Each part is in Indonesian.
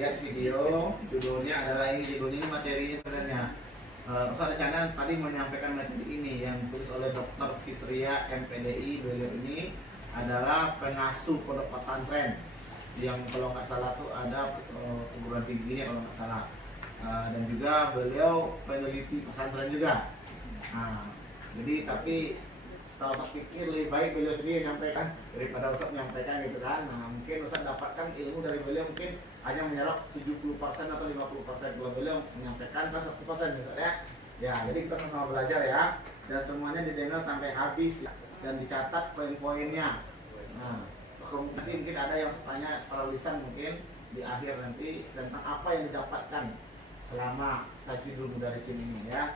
lihat video judulnya adalah judulnya ini materinya sebenarnya. Ustaz Chandra tadi menyampaikan materi ini yang ditulis oleh Dr. Fitria MPDI. Beliau ini adalah pengasuh pondok pesantren yang kalau nggak salah tuh ada perguruan tingginya kalau nggak salah. Dan juga beliau peneliti pesantren juga. Nah, jadi tapi setelah Ustaz pikir lebih baik beliau sendiri menyampaikan daripada Ustaz menyampaikan gitu kan. Nah, mungkin Ustaz dapatkan ilmu dari beliau mungkin hanya menyerap 70% atau 50%. Kalau beliau menyampaikan kan 100% misalnya. Ya, jadi kita sama-sama belajar ya. Dan semuanya didengar sampai habis ya. Dan dicatat poin-poinnya. Nah, mungkin ada yang tanya secara lisan mungkin di akhir nanti tentang apa yang didapatkan selama kaji dulu dari sini ya.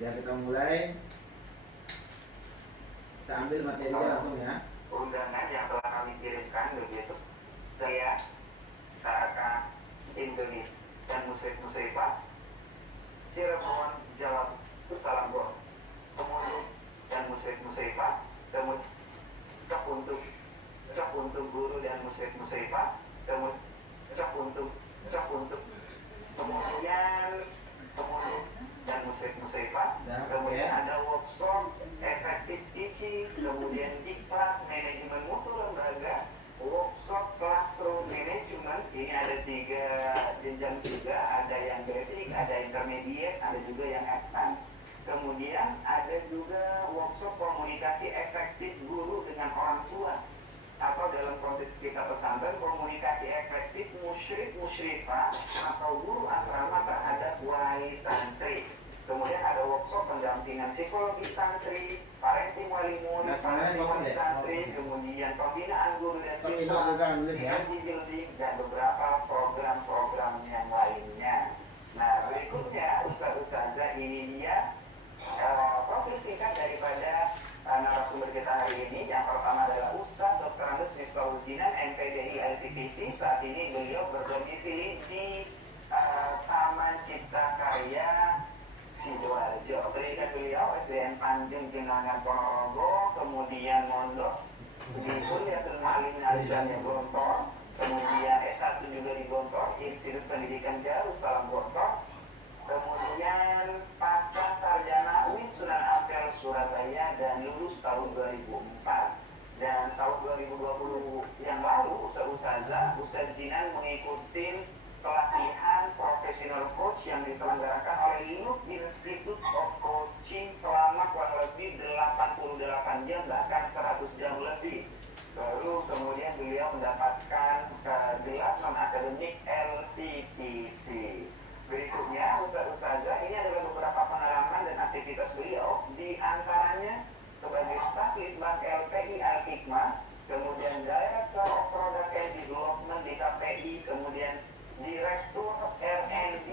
Ya, kita mulai. Kita ambil materinya langsung ya. Undangan yang telah kami kirimkan begitu. Saya Saraka Indonesia dan Musyrifah Cirebon Jawa Salambon kemudian dan Musyrifah kemudian cok untuk guru dan Musyrifah kemudian cok untuk kemudian dan Musyrifah kemudian ada workshop efektif teaching, kemudian diklat manajemen mutu lembaga, workshop classroom management. Ini ada 3 jenjang juga, ada yang basic, ada intermediate, ada juga yang advance. Kemudian ada juga workshop komunikasi efektif guru dengan orang tua, atau dalam konteks kita pesantren komunikasi efektif musyrifah atau guru asrama terhadap wali santri. Kemudian ada workshop pendampingan psikologi santri, parenting wali murid, parenting wali santri, kemudian pembinaan guru dan siswa, energy building, dan beberapa program-program yang lainnya. Nah, berikutnya Ustaz-Ustazah, ini dia profil singkat daripada narasumber kita hari ini. Yang pertama adalah Ustaz Dr. Andes Miftahul-Jinan, MPDI LCPC. Saat ini beliau berdomisili di Taman Cipta Karya Sidoarjo. Pendidikan beliau SDN Tanjung Jenangan Ponorogo, kemudian mondok di Kuliatul Ma'alim Al-Jami Gontor, kemudian S1 juga di Gontor, Institut Pendidikan Darussalam Gontor, kemudian pasca sarjana UIN Sunan Ampel Surabaya dan lulus tahun 2004. Dan tahun 2020 yang lalu Ustazah Jinan mengikuti pelatihan professional coach yang diselenggarakan oleh Luke Institute of Coaching selama kurang lebih 88 jam, bahkan 100 jam lebih. Lalu kemudian beliau mendapatkan gelar non-akademik LCPC. Berikutnya Ustazah, ini adalah beberapa pengalaman dan aktivitas beliau, di antaranya sebagai staf litbang LPI Al-Hikmah, kemudian Director of Product and Development di KPI, kemudian Direktur R&D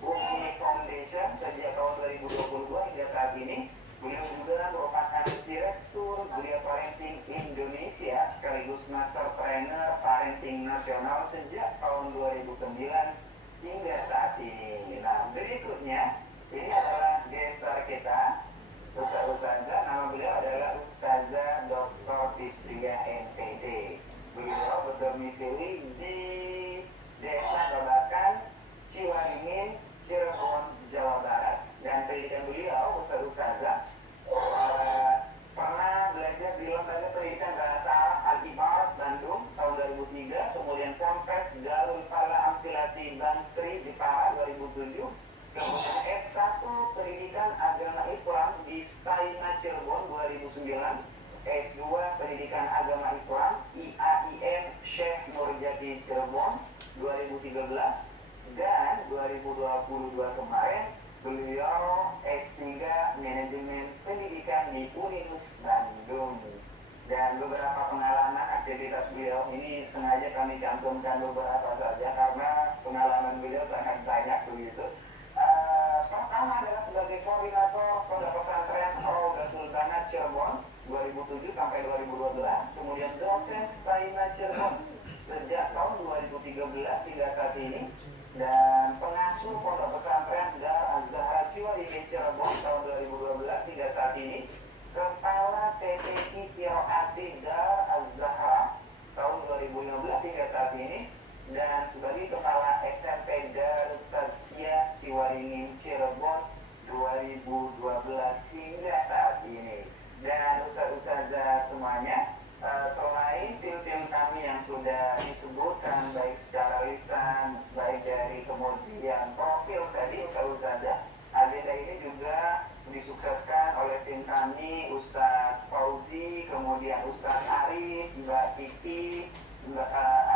Bumi Foundation sejak tahun 2022 hingga saat ini. Beliau juga merupakan Direktur Geria Parenting Indonesia sekaligus Master Trainer Parenting Nasional sejak tahun 2009 hingga saat ini. Nah, berikutnya ini adalah gestar kita, Ustazah. Nama beliau adalah Ustazah Dr. Fitria MPD. Beliau berdomisili di Desa Babakan, Ciwaringin, Cirebon, Jawa Barat. Dan pendidikan beliau, Ustazah, pernah belajar di Lembaga Pendidikan Bahasa Arab Al-Ibarat Bandung tahun 2003, kemudian Kompes Darul Fala Amsilati Bansri di Parah 2007, kemudian S1 Pendidikan Agama Islam di Staina Cirebon 2009, S2 Pendidikan Agama Islam IAIN Syekh Nurjati Cirebon 2013, dan 2022 kemarin beliau S3 Manajemen Pendidikan di Uninus Bandung. Dan beberapa pengalaman aktivitas beliau ini sengaja kami cantumkan beberapa saja karena pengalaman beliau sangat banyak begitu. Pertama adalah sebagai koordinator Pondok Pesantren Rodatul Banat Cirebon 2007 sampai 2012, kemudian dosen Staina Cirebon sejak tahun 2013 hingga saat ini, dan pengasuh Pondok Pesantren Dar Az-Zahra Ciwaringin Cirebon tahun 2012 hingga saat ini, Kepala PTI Qiraati Dar Az-Zahra tahun 2015 hingga saat ini, dan sebagai Kepala baik dari kemudian profil tadi Ustazah. Agenda ini juga disukseskan oleh tim kami, Ustadz Fauzi, kemudian Ustadz Arif, Mbak Kiki, Mbak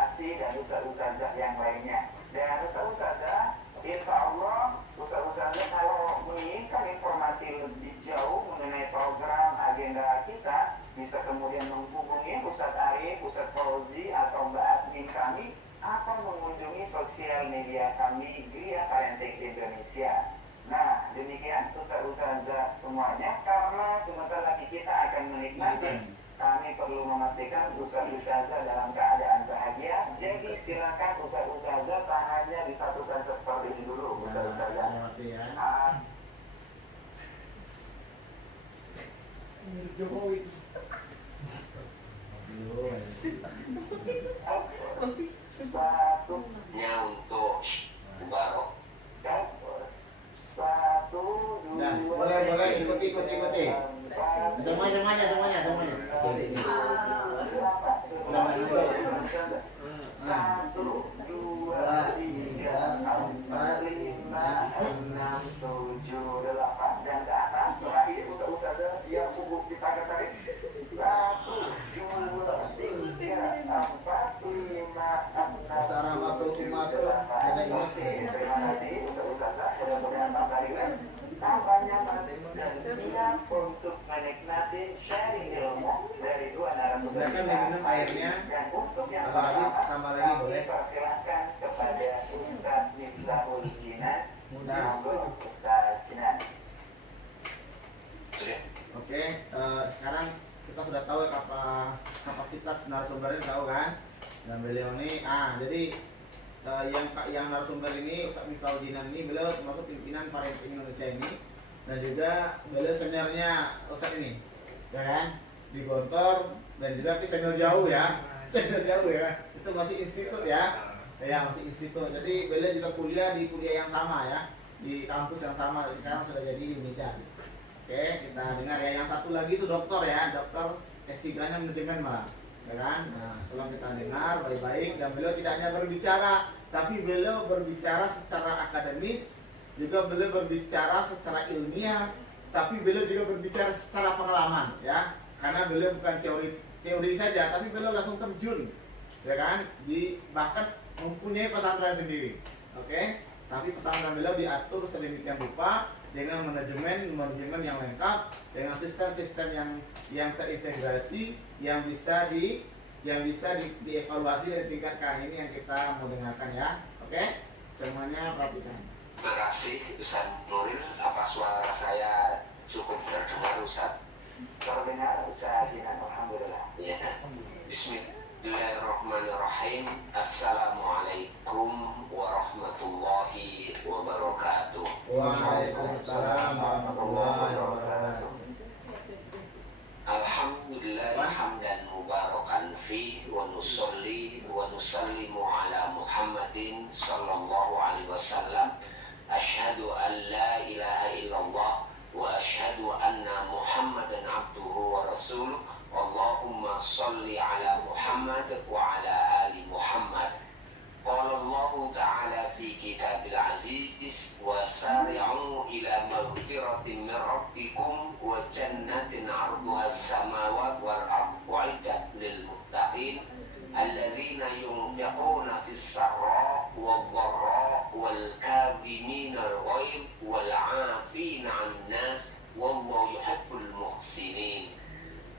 Asi, dan Ustadz-Ustazah yang lainnya. Dan Ustadz-Ustazah, insya Allah Ustadz-Ustazah kalau menginginkan informasi lebih jauh mengenai program agenda kita, bisa kemudian menghubungi Ustadz Arif, Ustadz Fauzi, atau Mbak admin kami, atau mengunjungi sosial media kami Gria Parenting Indonesia. Nah, demikian Ustazah semuanya, karena sebentar lagi kita akan menikmati, kami perlu memastikan Ustazah dalam keadaan bahagia. Jadi silakan Ustazah tangannya disatukan seperti ini dulu, Ustazah. Jokowi. Satu untuk Mubarok. Satu, Nah, dua, boleh ikuti. Semuanya. Satu, dua, tiga, empat, lima, enam, tujuh, delapan, dan ke atas. Terakhir Ustazah yang kubuk kita tarik. Satu, dua, tiga, empat, lima, enam, tujuh, delapan. Oke, terima kasih Ustazah. Mudah-mudahan tambah rileks, tambah nyaman, dan siap untuk menikmati sharing ilmu dari dua narasumber. Silakan diminum airnya. Dan untuk yang Kalau habis tambah lagi boleh. Persilahkan kepada Ustaz Miftahul Jinan. Mudah. Ustaz Jinan. Oke, sekarang kita sudah tahu kapasitas narasumbernya, tahu kan? Dan beliau ini, jadi yang narasumber ini Ustaz Miftahul Jinan ini, beliau termasuk pimpinan Parenting Indonesia ini, dan juga beliau seniornya Ustaz ini, ya kan? Di Gontor, dan juga senior jauh ya, itu masih institut ya, masih institut. Jadi beliau juga kuliah di kuliah yang sama ya, di kampus yang sama. Sekarang sudah jadi di Medan. Oke, kita dengar ya. Yang satu lagi itu dokter ya, dokter S3-nya manajemen malah, ya kan? Nah, tolong kita dengar baik-baik. Dan beliau tidak hanya berbicara, tapi beliau berbicara secara akademis, juga beliau berbicara secara ilmiah, tapi beliau juga berbicara secara pengalaman ya. Karena beliau bukan teori saja, tapi beliau langsung terjun, ya kan? Bahkan mempunyai pesantren sendiri, oke? Tapi pesantren beliau diatur sedemikian rupa dengan manajemen yang lengkap, dengan sistem-sistem yang terintegrasi, yang bisa dievaluasi dan ditingkatkan. Ini yang kita mau dengarkan ya, oke? Semuanya perhatikan. Terima kasih Ustaz Nuril. Apa suara saya cukup terdengar Ustaz? Terdengar Ustaz Jinan, alhamdulillah. Ya. Bismillahirrahmanirrahim. Assalamualaikum warahmatullahi wabarakatuh. Waalaikumsalam warahmatullahi wabarakatuh. Alhamdulillah hamdan mubarakan fi wa nusalli wa nusallimu ala Muhammadin sallallahu alaihi wasallam. Asyhadu an la ilaha illallah wa asyhadu anna Muhammadan abduhu wa rasuluh. Allahumma salli ala Muhammad wa ala ali Muhammad. Qala Allah ta'ala fi kitabil aziz wa sari'u ila maghfiratin min rabbikum wa jannatin 'arduha as-samawati wal ardu u'iddat lil muttaqin alladzina yunfiquna fis sarra wad dharra wal kadhimina al-ghayz wal 'afina 'anil nas wallahu yuhibbul muhsinin.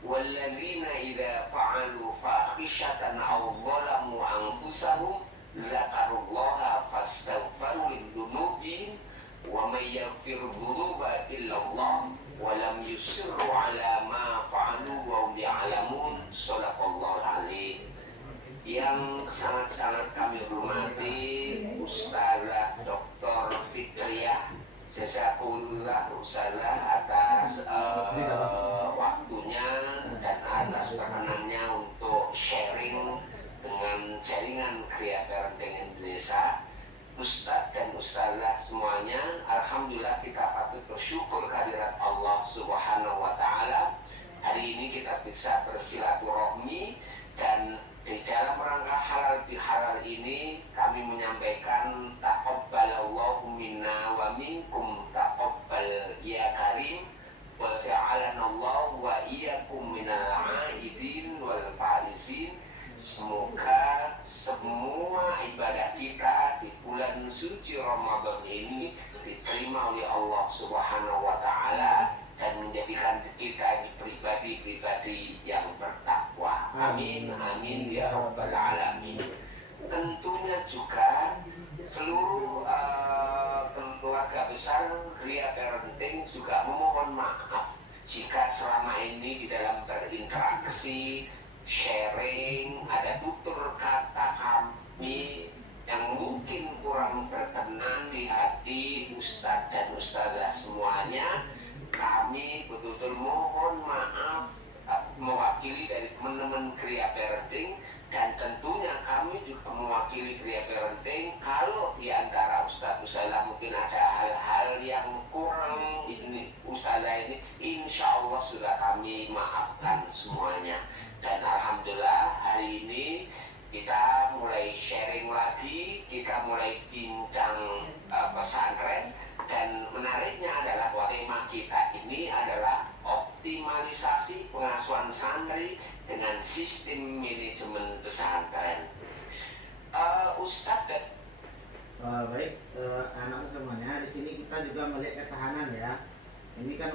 والذين إذا فعلوا فاحشة أو ظلموا أنفسهم ذكروا الله فاستغفروا لذنوبهم ومن يغفر الذنوب إلا الله ولم يصروا على ما فعلوا وهم يعلمون. Shadaqallahul Azim. Yang sangat-sangat kami hormati Ustazah Dr. Fitriah Jazakumullah Ustazah atas waktunya dan atas perkenannya untuk sharing dengan jaringan Gria menyampaikan taqabbalallahu minna wa minkum taqabbal ya karim wa ja'alanallahu wa iyyakum minal 'aidin wal faizin. Semoga semua ibadah kita di bulan suci Ramadan ini diterima oleh Allah Subhanahu wa taala dan menjadikan kita ini pribadi-pribadi yang bertakwa. Amin amin ya rabbal alamin. Tentunya juga seluruh keluarga besar Ria Parenting juga memohon maaf jika selama ini di dalam berinteraksi, sharing, ada tutur kata kami yang mungkin kurang berkenan di hati Ustadz dan Ustazah semuanya. Kami betul-betul mohon maaf mewakili dari teman-teman Kriya Parenting, dan tentunya kami juga mewakili Kriya Parenting. Kalau di antara Ustadz Ustazah mungkin ada hal-hal yang kurang ini Ustazah ini, insya Allah sudah kami maafkan semuanya. Dan alhamdulillah hari ini kita mulai sharing lagi, kita mulai bincang pesantren. Dan menariknya adalah tema kita ini adalah optimalisasi pengasuhan santri dengan sistem manajemen pesantren. Ustadz dan baik, anak semuanya, di sini kita juga melihat ketahanan ya. Ini kan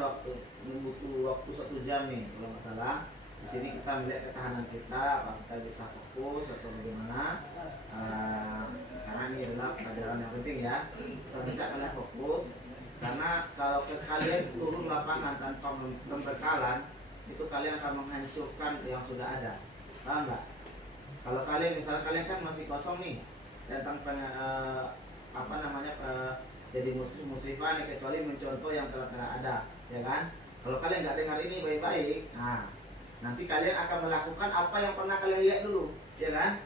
butuh waktu 1 jam nih kalau nggak salah. Di sini kita melihat ketahanan kita, apakah kita bisa fokus atau bagaimana. Karena ini adalah pelajaran yang penting ya. Saya minta kalian fokus, karena kalau kalian turun lapangan tanpa pembekalan, itu kalian akan menghancurkan yang sudah ada. Paham nggak? Kalau kalian misalnya kalian kan masih kosong nih dan tanpa jadi musrifah nih, kecuali mencontoh yang telah ada, ya kan? Kalau kalian nggak dengar ini baik-baik, nanti kalian akan melakukan apa yang pernah kalian lihat dulu, ya kan?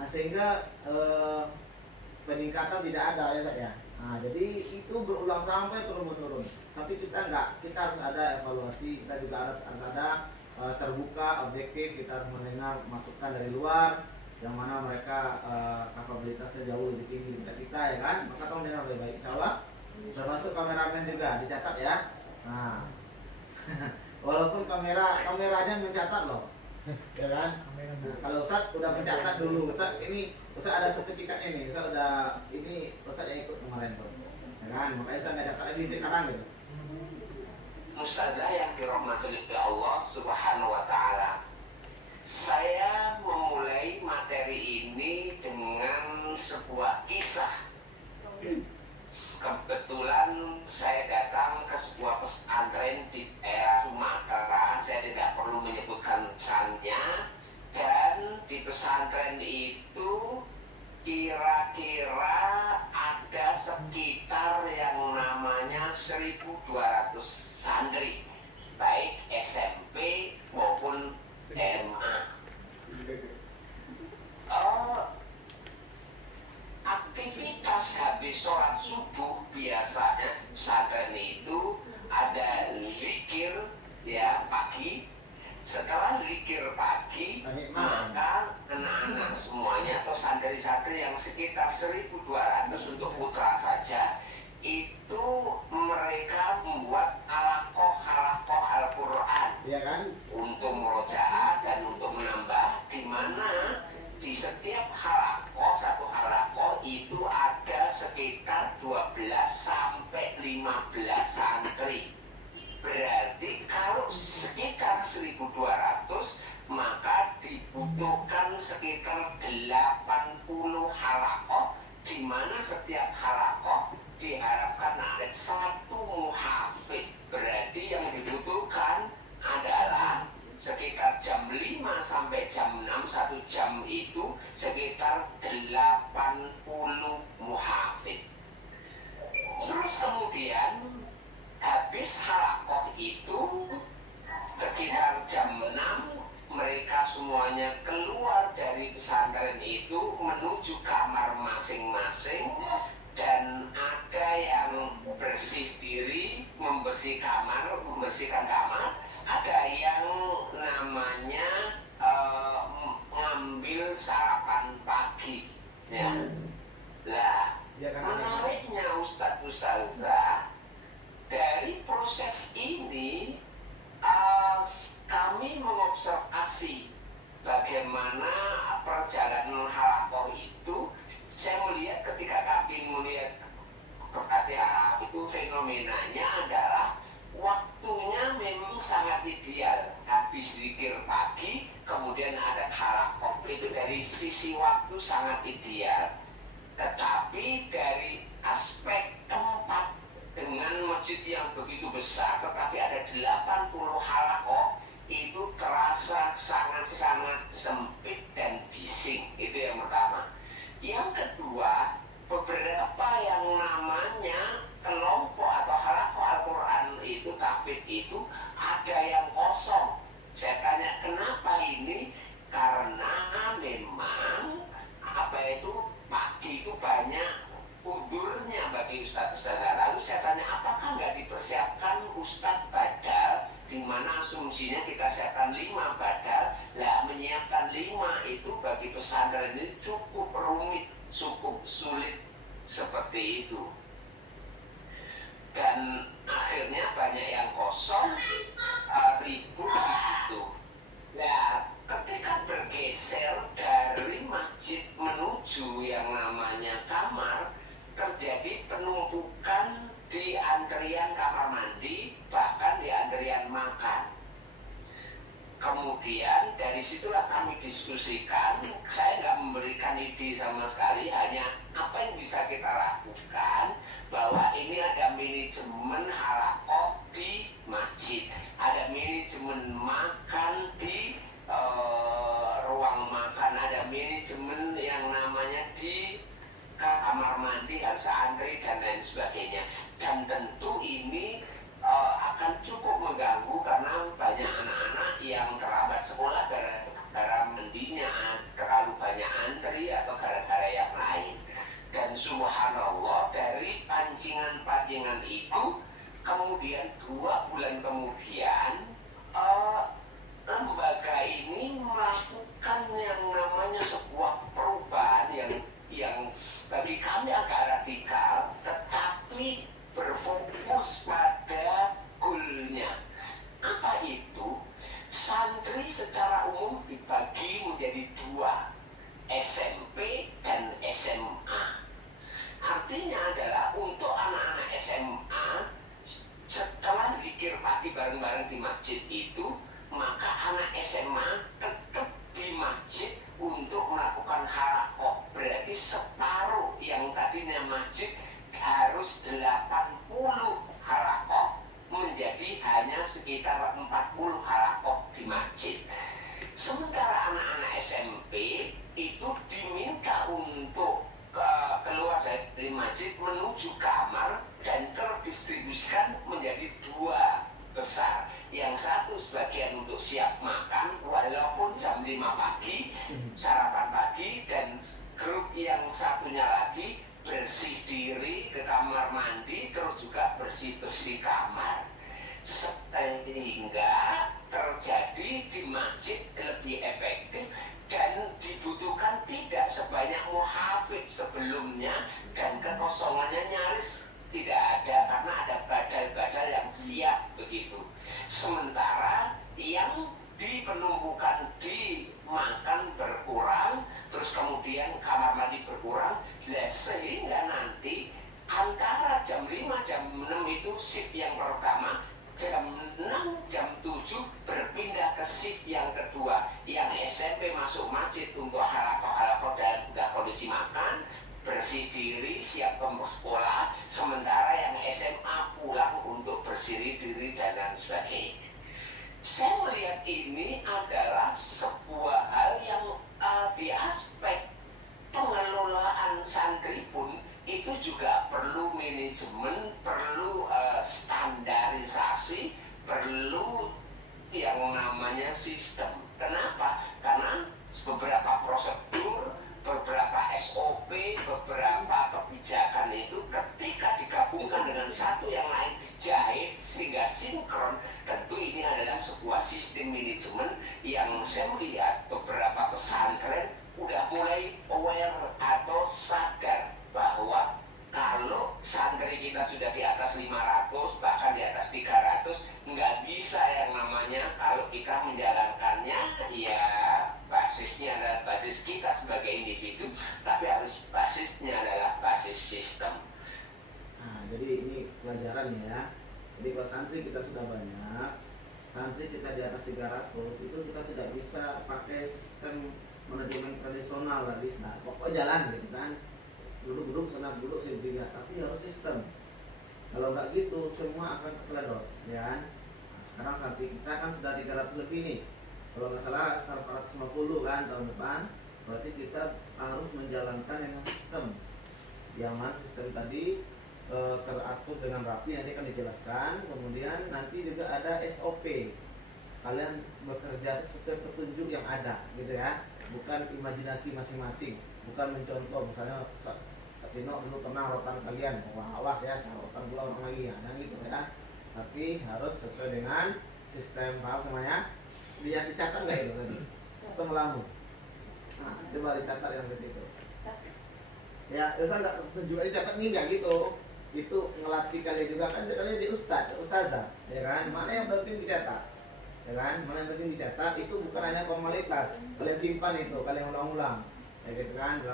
Nah, sehingga peningkatan tidak ada ya saya. Nah, jadi itu berulang sampai turun-menurun. Tapi kita harus ada evaluasi, kita juga harus ada terbuka, objektif, kita harus mendengar masukan dari luar yang mana mereka kapabilitasnya jauh lebih tinggi dari kita, ya kan? Maka tolong dengar baik-baik, insyaallah. Termasuk kameramen juga dicatat ya. Nah, walaupun kameranya mencatat loh, ya kan? Nah, kalau Ustadz udah mencatat dulu, Ustadz ada sertifikatnya nih, Ustadz yang ikut kemarin tuh, ya kan? Makanya Ustadz nggak catat lagi sekarang gitu. Ustazah yang dirahmati oleh Allah Subhanahu wa taala. Saya memulai materi ini dengan sebuah kisah. Kebetulan saya datang ke sebuah pesantren di daerah Sumatera, saya tidak perlu menyebutkan pesannya. Dan di pesantren itu kira-kira ada sekitar yang namanya 1.200 santri, baik SMP maupun SMA. Aktivitas habis sholat subuh biasanya pesantren itu ada zikir ya pagi. Setelah zikir pagi, maka anak-anak semuanya atau santri-santri yang sekitar 1.200 untuk putra saja, itu mereka membuat halakoh Al-Quran, ya kan? untuk murojaah dan untuk menambah, di mana di setiap satu halakoh itu ada sekitar 12 sampai 15 santri. Berarti kalau sekitar 1.200, maka dibutuhkan sekitar 80 halakoh, di mana setiap halakoh diharapkan ada 1 muhafidz. Berarti yang dibutuhkan adalah sekitar jam 5 sampai jam 6, 1 jam itu sekitar 80 muhafidz. Terus kemudian habis halakoh itu sekitar jam 6, mereka semuanya keluar dari pesantren itu menuju kamar masing-masing, dan ada yang bersih diri, membersihkan kamar, ada yang namanya ngambil sarapan pagi, ya Ya, kan, menariknya Ustadz Ustazah, dari proses ini kami mengobservasi bagaimana perjalanan halakoh itu. Saya melihat ketika kami melihat Fatihah itu fenomenanya adalah waktunya memang sangat ideal. Habis zikir pagi, kemudian ada halakoh, itu dari sisi waktu sangat ideal. Tetapi dari aspek tempat, dengan masjid yang begitu besar tetapi ada 80 halakoh, itu terasa sangat-sangat sempit dan bising. Itu yang pertama. Yang kedua, beberapa yang namanya kelompok atau halakoh Al-Quran itu, tahfidz itu, ada yang kosong. Saya tanya kenapa ini, karena memang pagi itu banyak undurnya bagi Ustadz-Ustadz. Lalu saya tanya, apakah nggak dipersiapkan Ustadz badal, di mana asumsinya kita siapkan 5 badal. Lah menyiapkan 5 itu bagi pesantren ini cukup rumit, cukup sulit seperti itu. Dan akhirnya banyak yang kosong, ribut gitu. Nah, ketika bergeser dari masjid menuju yang namanya kamar, terjadi penumpukan di antrian kamar mandi, bahkan di antrian makan. Kemudian dari situlah kami diskusikan. Saya nggak memberikan ide sama sekali, hanya apa yang bisa kita lakukan, bahwa ini ada manajemen halakoh di masjid, ada manajemen makan di ruang makan, ada manajemen yang namanya di kamar mandi harus antri dan lain sebagainya. Dan tentu ini akan cukup mengganggu karena banyak anak-anak yang terlambat sekolah gara-gara mandinya terlalu banyak antri atau gara-gara yang lain. Dan subhanallah, dari pancingan-pancingan itu kemudian 2 bulan kemudian lembaga ini melakukan yang namanya sebuah perubahan yang bagi kami agak radikal, tetapi berfokus pada goalnya. Apa itu? Santri secara umum dibagi menjadi 2, SMP dan SMA. Artinya adalah untuk anak-anak SMA, setelah zikir pagi bareng-bareng di masjid itu, maka anak SMA tetap di masjid untuk melakukan halakoh. Berarti separuh yang tadinya masjid harus 80 halakoh menjadi hanya sekitar 40 halakoh di masjid. Sementara anak-anak SMP itu diminta untuk keluar dari masjid menuju kamar dan terdistribusikan menjadi 2 besar. Yang satu sebagian untuk siap makan walaupun jam 5 pagi, sarapan pagi, dan grup yang satunya lagi bersih diri ke kamar mandi, terus juga bersih-bersih kamar. Sehingga terjadi di masjid lebih efektif dan dibutuhkan tidak sebanyak muhafidz sebelumnya, dan kekosongannya nyaris tidak ada karena ada badal-badal yang siap begitu. Sementara yang di penumpukan di makan berkurang, terus kemudian kamar mandi berkurang, sehingga nanti antara jam 5 jam 6 itu shift yang pertama, jam 6 jam 7 berpindah ke shift yang kedua. Yang SMP masuk masjid untuk halakoh-halakoh dan kondisi makan, bersih diri, siap ke sekolah, sementara yang SMA pulang untuk bersih diri dan lain sebagainya. Saya melihat ini adalah sebuah hal yang di aspek pengelolaan santri pun itu juga perlu manajemen, perlu standarisasi, perlu yang namanya sistem. Kenapa? Karena beberapa prosedur, beberapa SOP, beberapa kebijakan itu ketika digabungkan dengan satu yang lain dijahit sehingga sinkron, tentu ini adalah sebuah sistem manajemen yang saya melihat beberapa pesantren udah mulai aware atau sadar bahwa jadi ini pelajaran ya. Jadi kalau santri kita sudah banyak, santri kita di atas 300, itu kita tidak bisa pakai sistem manajemen tradisional, nggak bisa. Pokoknya jalan gitu kan, duduk-duduk sana duduk sini tiga, tapi harus sistem. Kalau nggak gitu semua akan keteledor, ya kan? Nah, sekarang santri kita kan sudah 300 lebih nih. Kalau nggak salah 450 kan tahun depan, berarti kita harus menjalankan dengan sistem. Yang mana sistem tadi teratur dengan rapi, nanti akan dijelaskan. Kemudian nanti juga ada SOP. Kalian bekerja sesuai petunjuk yang ada, gitu ya. Bukan imajinasi masing-masing, bukan mencontoh. Misalnya Tino dulu pernah rotan kalian, wah awas ya, saya rotan pula orang lagi ya, nah gitu ya. Tapi harus sesuai dengan sistem, paham semuanya? Dia dicatat nggak itu tadi? Atau melamun? Nah, coba dicatat yang seperti itu. Ya, usah nggak juga dicatat nih nggak gitu. Itu ngelatih kalian juga kan, kalian di ustazah, ya kan? Mana yang penting dicatat, ya kan? Mana yang penting dicatat itu bukan hanya formalitas. Kalian simpan itu, kalian ulang-ulang, ya gitu kan?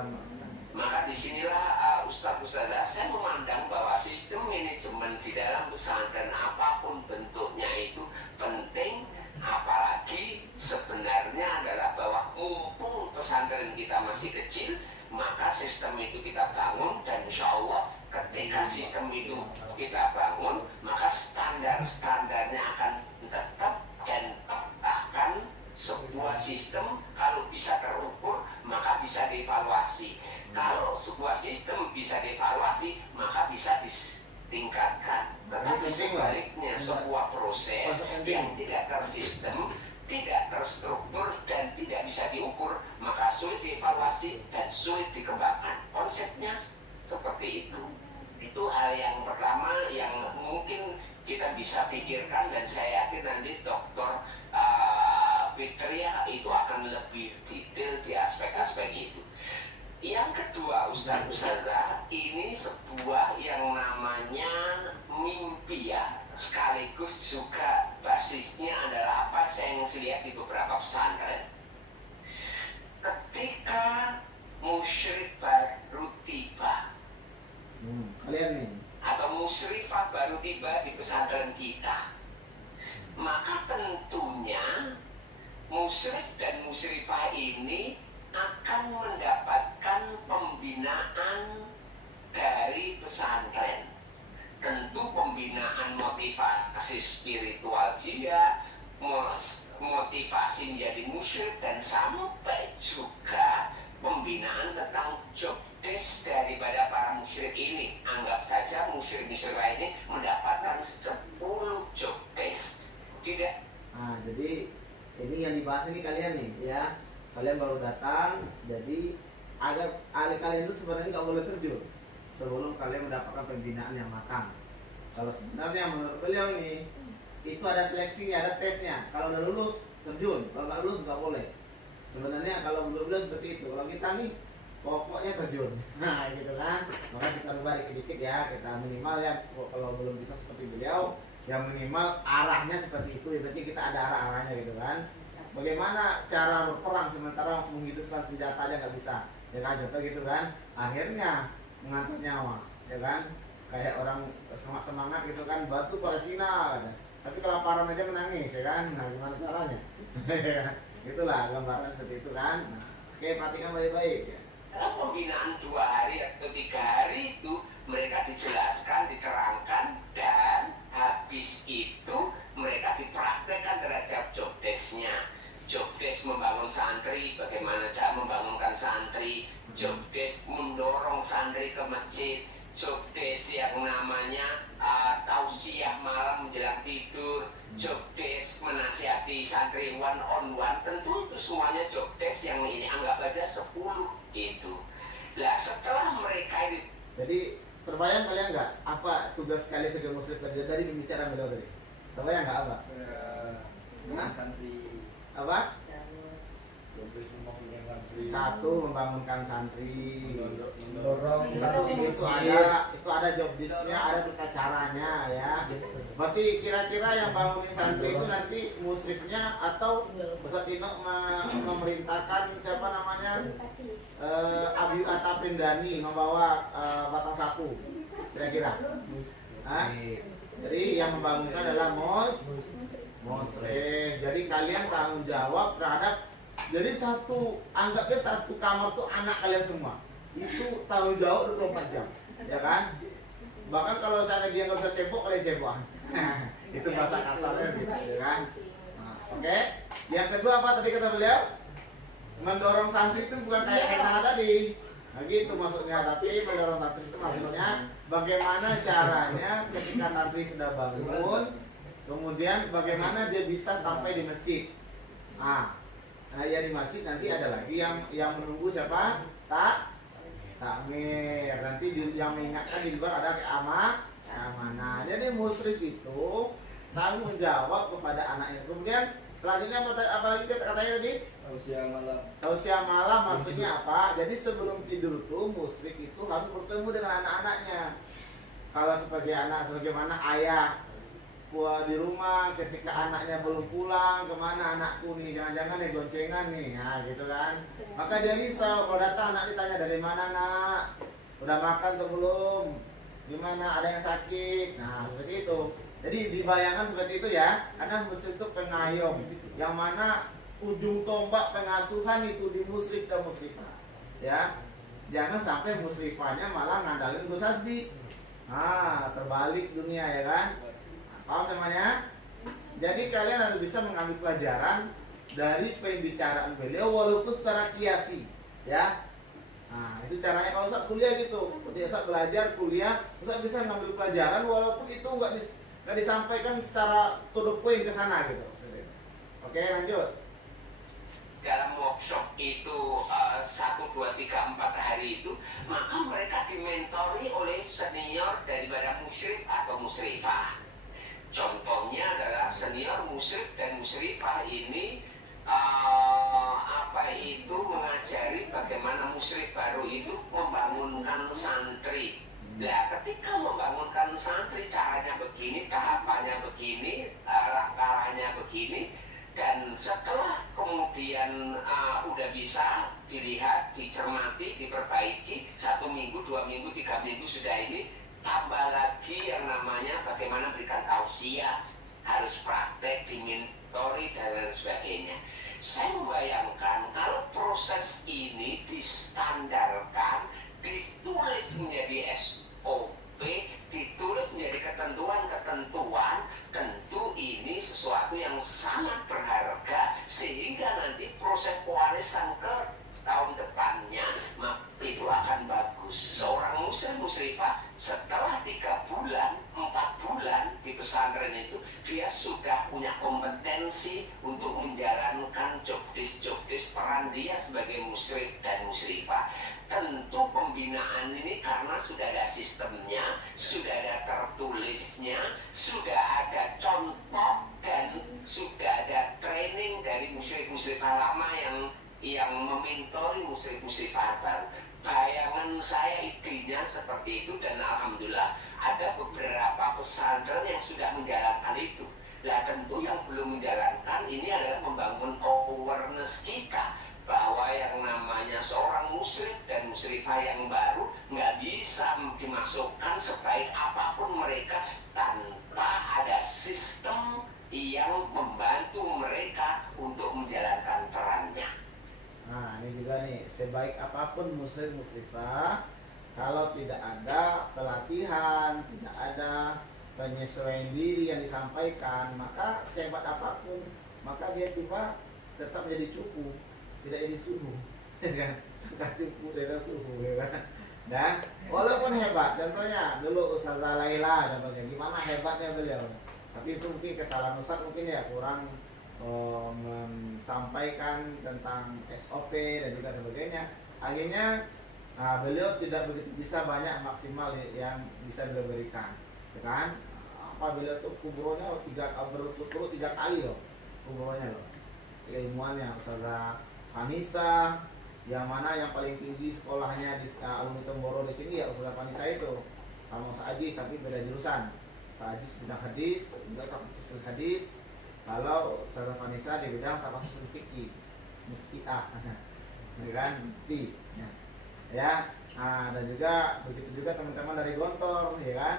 Maka disinilah Ustazah saya memandang bahwa sistem manajemen di dalam pesantren apapun bentuknya itu penting, apalagi sebenarnya adalah bahwa mumpung pesantren kita masih kecil, maka sistem itu kita bangun, dan insya Allah ketika sistem itu kita bangun, maka standar-standarnya akan tetap, dan akan sebuah sistem kalau bisa terukur maka bisa dievaluasi. Kalau sebuah sistem bisa dievaluasi maka bisa ditingkatkan. Tetapi sebaliknya sebuah proses yang tidak tersistem, tidak terstruktur, dan tidak bisa diukur, maka sulit dievaluasi dan sulit dikembangkan. Konsepnya seperti itu. Itu hal yang pertama yang mungkin kita bisa pikirkan, dan saya yakin nanti Dr. Fitria itu akan lebih detail di aspek-aspek itu. Yang kedua, Ustazah, ini sebuah yang namanya mimpi ya, sekaligus juga basisnya adalah apa saya lihat di beberapa pesantren. Ketika musyrik baru tiba, kalian nih, atau musyrifah baru tiba di pesantren kita, maka tentunya musyrik dan musyrifah ini akan mendapatkan pembinaan dari pesantren. Tentu pembinaan motivasi spiritual dia, motivasi menjadi musyrik, dan sampai juga pembinaan tentang job desk daripada para musyrik ini. Anggap saja musyrik-musyrik ini mendapatkan 10 job desk. Tidak. Nah, jadi ini yang dibahas ini kalian nih ya. Kalian baru datang, jadi ada ahli kalian itu sebenarnya nggak boleh terjun sebelum kalian mendapatkan pembinaan yang matang. Kalau sebenarnya menurut beliau nih, itu ada seleksinya, ada tesnya. Kalau udah lulus terjun, kalau nggak lulus nggak boleh. Sebenarnya kalau menurut beliau seperti itu. Kalau kita nih pokoknya terjun. Nah gitu kan. Maka kita rubah dikit-dikit ya. Kita minimal ya, kalau belum bisa seperti beliau, yang minimal arahnya seperti itu. Ya berarti kita ada arah-arahnya gitu kan. Bagaimana cara berperang sementara menghidupkan senjata aja nggak bisa, ya kan? Contoh gitu kan, akhirnya mengangkat nyawa, ya kan? Kayak orang semangat gitu kan, batu Palestina, kan? Tapi kelaparan aja menangis, ya kan? Nah gimana caranya? Itulah gambaran seperti itu kan. Nah, oke, perhatikan baik-baik ya. Dalam pembinaan 2 hari atau 3 hari itu mereka dijelaskan, diterangkan, dan habis itu mereka dipraktekkan terhadap job desk-nya. Job desk membangun santri, bagaimana cara membangunkan santri, job desk mendorong santri ke masjid, job desk yang namanya tausiah malam menjelang tidur, job desk menasihati santri one on one. Tentu itu semuanya job desk yang ini anggap aja 10 itu. Nah setelah mereka ini, jadi terbayang kalian nggak apa tugas kalian sebagai muslim dari pembicaraan beliau tadi? Terbayang nggak apa? Santri Apa? Satu, membangunkan santri. mendorong Satu itu ada job desk-nya, ada tata caranya ya. Berarti kira-kira yang bangunin santri itu nanti musrifnya atau Ustaz Tino memerintahkan siapa namanya Abi Ata Prindani membawa batang sapu. kira-kira? Hah? Jadi yang membangunkan adalah musrik. Jadi kalian tanggung jawab terhadap, jadi anggapnya satu kamar tuh anak kalian semua. Itu tanggung jawab 24 jam, ya kan? Bahkan kalau saya dia nggak bisa cebok, kalian cebokan. Itu bahasa kasarnya gitu, ya kan? Nah, oke. Yang kedua apa tadi kata beliau? Mendorong santri itu bukan kayak Hena tadi. Nah gitu maksudnya, tapi mendorong santri itu maksudnya bagaimana caranya ketika santri sudah bangun, kemudian bagaimana dia bisa sampai di masjid. Nah ya di masjid nanti ada lagi yang menunggu siapa? Takmir. Nanti yang mengingatkan di luar ada keamanan. Jadi musyrif itu tanggung jawab kepada anaknya. Kemudian selanjutnya apa lagi katanya tadi? Tausiah malam maksudnya apa? Jadi sebelum tidur tuh musyrif itu harus bertemu dengan anak-anaknya. Kalau sebagai anak, sebagaimana ayah di rumah ketika anaknya belum pulang, kemana anakku nih, jangan-jangan nih goncengan nih, nah gitu kan. Maka dia risau kalau datang anak ditanya dari mana nak, udah makan atau belum, gimana, ada yang sakit, nah seperti itu. Jadi dibayangkan seperti itu ya, karena musyrif itu pengayom, yang mana ujung tombak pengasuhan itu di musyrif dan musyrifah, ya. Jangan sampai musyrifahnya malah ngandalin Gus Hasbi, nah terbalik dunia ya kan. Paham semuanya? Jadi kalian harus bisa mengambil pelajaran dari pembicaraan beliau walaupun secara kiasi, ya. Nah, itu caranya kalau Ustaz kuliah gitu. Jadi Ustaz belajar kuliah, Ustaz bisa mengambil pelajaran walaupun itu nggak disampaikan secara to the point ke sana gitu. Oke, lanjut. Dalam workshop itu 1, 2, 3, 4 hari itu, maka mereka dimentori oleh senior daripada musyrif atau musyrifah. Contohnya adalah senior musyrif dan musyrifah ini mengajari bagaimana musyrif baru itu membangunkan santri. Nah, ketika membangunkan santri caranya begini, tahapannya begini, langkahnya begini, dan setelah kemudian udah bisa dilihat, dicermati, diperbaiki 1 minggu, 2 minggu, 3 minggu sudah ini, tambah lagi yang namanya bagaimana berikan tausiah, harus praktek, dimentori dan lain sebagainya. Saya membayangkan kalau proses ini distandarkan, ditulis menjadi SOP, ditulis menjadi ketentuan-ketentuan, tentu ini sesuatu yang sangat berharga sehingga nanti proses pewarisan ke tahun depannya itu akan bagus. Seorang musyrifah setelah 3 bulan, 4 bulan di pesantren itu, dia sudah punya kompetensi untuk menjalankan job desk peran dia sebagai musyrif dan musyrifah. Tentu pembinaan ini karena sudah ada sistemnya, sudah ada tertulisnya, sudah ada contoh, dan sudah ada training dari musyrif-musyrifah lama yang mementori musyrif-musyrifah baru. Bayangan saya idenya seperti itu, dan alhamdulillah ada beberapa pesantren yang sudah menjalankan itu. Nah tentu yang belum menjalankan ini adalah membangun awareness kita bahwa yang namanya seorang musyrif dan musyrifah yang baru nggak bisa dimasukkan sebaik apapun mereka tanpa ada sistem yang membantu mereka untuk menjalankan perannya. Nah ini juga nih, sebaik apapun musyrif musyrifah, kalau tidak ada pelatihan, tidak ada penyesuaian diri yang disampaikan, maka sehebat apapun, maka dia juga tetap menjadi cupu, tidak jadi suhu, ya kan? Sangat cupu tidak suhu, ya kan? Dan walaupun hebat, contohnya dulu Ustazah Laila, contohnya gimana hebatnya beliau, tapi itu mungkin kesalahan Ustaz, mungkin ya kurang menyampaikan tentang SOP dan juga sebagainya. Akhirnya beliau tidak begitu bisa banyak maksimal yang bisa beliau berikan, ya kan? Apa beliau tuh kuburonya berturut-turut 3 kali loh, kuburonya loh, ilmuannya Ustazah Fanisa, yang mana yang paling tinggi sekolahnya di Alumni Temboro di sini ya Ustazah Fanisa itu, sama Ustaz Ajis tapi beda jurusan. Ustaz Ajis bidang hadis, juga tafsir hadis. Kalau Ustazah Fanisa di bidang tafsir fikih, muftiah, ya kan, mufti, ya. Nah, dan juga begitu juga teman-teman dari Gontor, ya kan?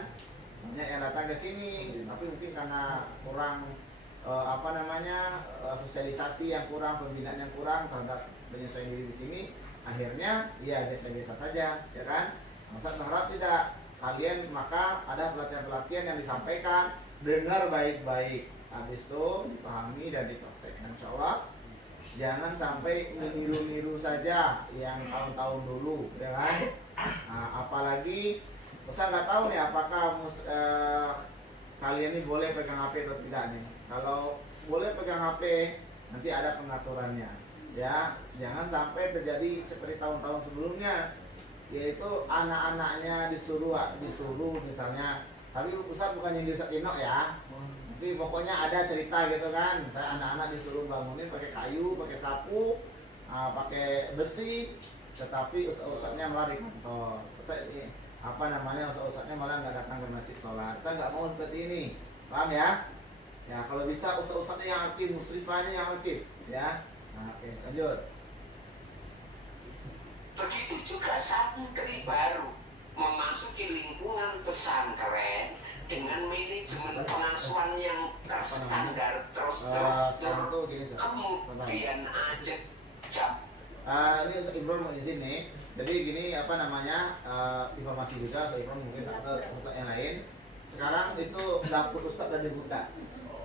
Banyak yang datang ke sini, tapi mungkin karena kurang sosialisasi yang kurang, pembinaan yang kurang terhadap penyesuaian diri di sini, akhirnya ya biasa-biasa saja, ya kan? Ustaz berharap tidak, kalian maka ada pelatihan-pelatihan yang disampaikan, dengar baik-baik, habis itu dipahami dan dipraktekkan, insya Allah. Jangan sampai meniru-niru saja yang tahun-tahun dulu, ya kan? Nah, apalagi Ustaz nggak tahu nih apakah kalian ini boleh pegang HP atau tidak nih. Kalau boleh pegang HP, nanti ada pengaturannya. Ya, jangan sampai terjadi seperti tahun-tahun sebelumnya, yaitu anak-anaknya disuruh misalnya. Tapi Ustaz bukan yang Ustaz Tino ya. Tapi pokoknya ada cerita gitu kan. Saya anak-anak disuruh bangunin pakai kayu, pakai sapu, pakai besi, tetapi ustaz-ustaznya malah di kantor. Ustaz-ustaznya malah nggak datang ke masjid sholat. Saya nggak mau seperti ini, paham ya? Ya kalau bisa ustaz-ustaznya yang aktif, musrifahnya yang aktif, ya. Nah, oke, lanjut. Begitu juga santri baru memasuki lingkungan pesantren dengan manajemen pengasuhan yang terstandar, terstruktur, kemudian aja jam. Ini Ustaz Imron mau izin nih. Jadi gini informasi juga Ustaz Imron mungkin atau Ustaz yang lain. Sekarang itu dapur Ustaz sudah dibuka.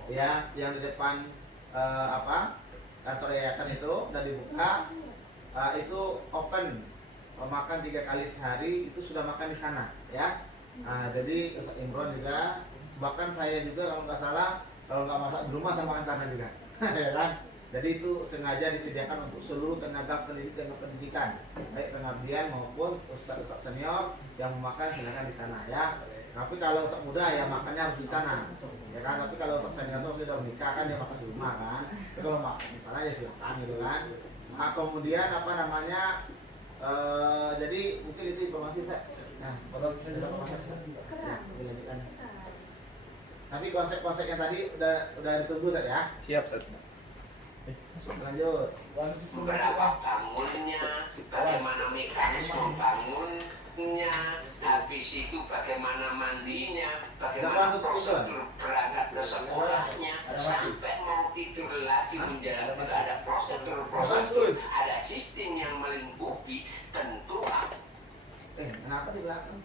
Ya, yang di depan kantor yayasan itu sudah dibuka. Itu open, makan 3 kali sehari, itu sudah makan di sana, ya. Jadi Ustaz Imron juga, bahkan saya juga kalau nggak salah, kalau nggak masak di rumah saya makan sana juga, ya kan? Jadi itu sengaja disediakan untuk seluruh tenaga pendidikan, baik pengabdian maupun ustaz-ustaz senior yang mau makan silakan di sana, ya. Tapi kalau ustaz muda ya makannya harus di sana, ya kan? Tapi kalau ustaz senior itu sudah menikah kan dia makan di rumah kan. Tapi kalau makan di sana ya silakan gitu kan. Nah, kemudian jadi mungkin itu informasi saya. Nah, kalau kita ya, dilanjutkan. Tapi konsep-konsep yang tadi udah ditunggu Ustaz ya. Siap, Ustaz. Lanjut. Berapa bangunnya, bagaimana mekanisme bangunnya, habis itu bagaimana mandinya, bagaimana prosedur berangkat ke sekolahnya, sampai mau tidur lagi menjalankan ada prosedur, ada sistem yang melingkupi, tentu Kenapa di belakang?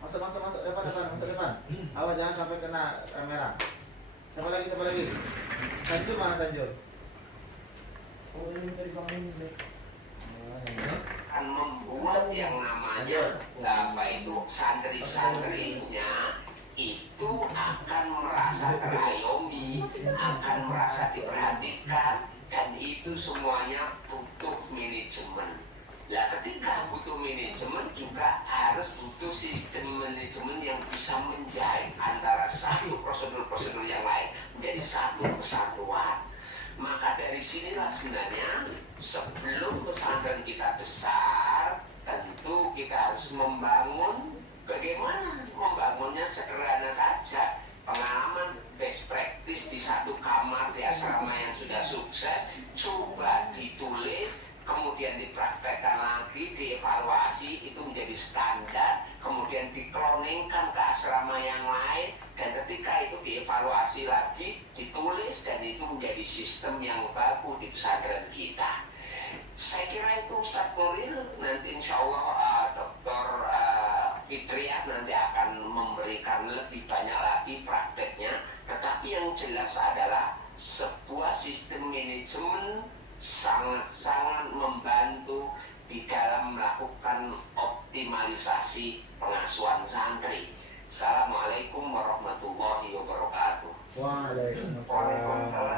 Masuk depan. Awas jangan sampai kena kamera. Siapa lagi? Sanjur mana Sanjur? Oh ini dari bangun ini. akan membuat yang namanya santri-santrinya itu akan merasa terayomi, akan merasa diperhatikan, dan itu semuanya butuh manajemen. Nah, ketika butuh manajemen juga harus butuh sistem manajemen yang bisa menjahit antara satu prosedur-prosedur yang lain menjadi satu kesatuan. Maka dari sinilah sebenarnya sebelum pesantren kita besar, tentu kita harus membangun. Bagaimana membangunnya? Sederhana saja. Pengalaman best practice di satu kamar di asrama yang sudah sukses, coba ditulis, kemudian dipraktekkan lagi, dievaluasi, itu menjadi standar, kemudian dikloningkan ke asrama yang lain, dan ketika itu dievaluasi lagi, ditulis, dan itu menjadi sistem yang baku di pesantren kita. Saya kira itu Ustaz Nuril, nanti insya Allah Dr. Fitriah nanti akan memberikan lebih banyak lagi prakteknya, tetapi yang jelas adalah sebuah sistem manajemen sangat-sangat membantu di dalam melakukan optimalisasi pengasuhan santri. Assalamualaikum warahmatullahi wabarakatuh. Waalaikumsalam.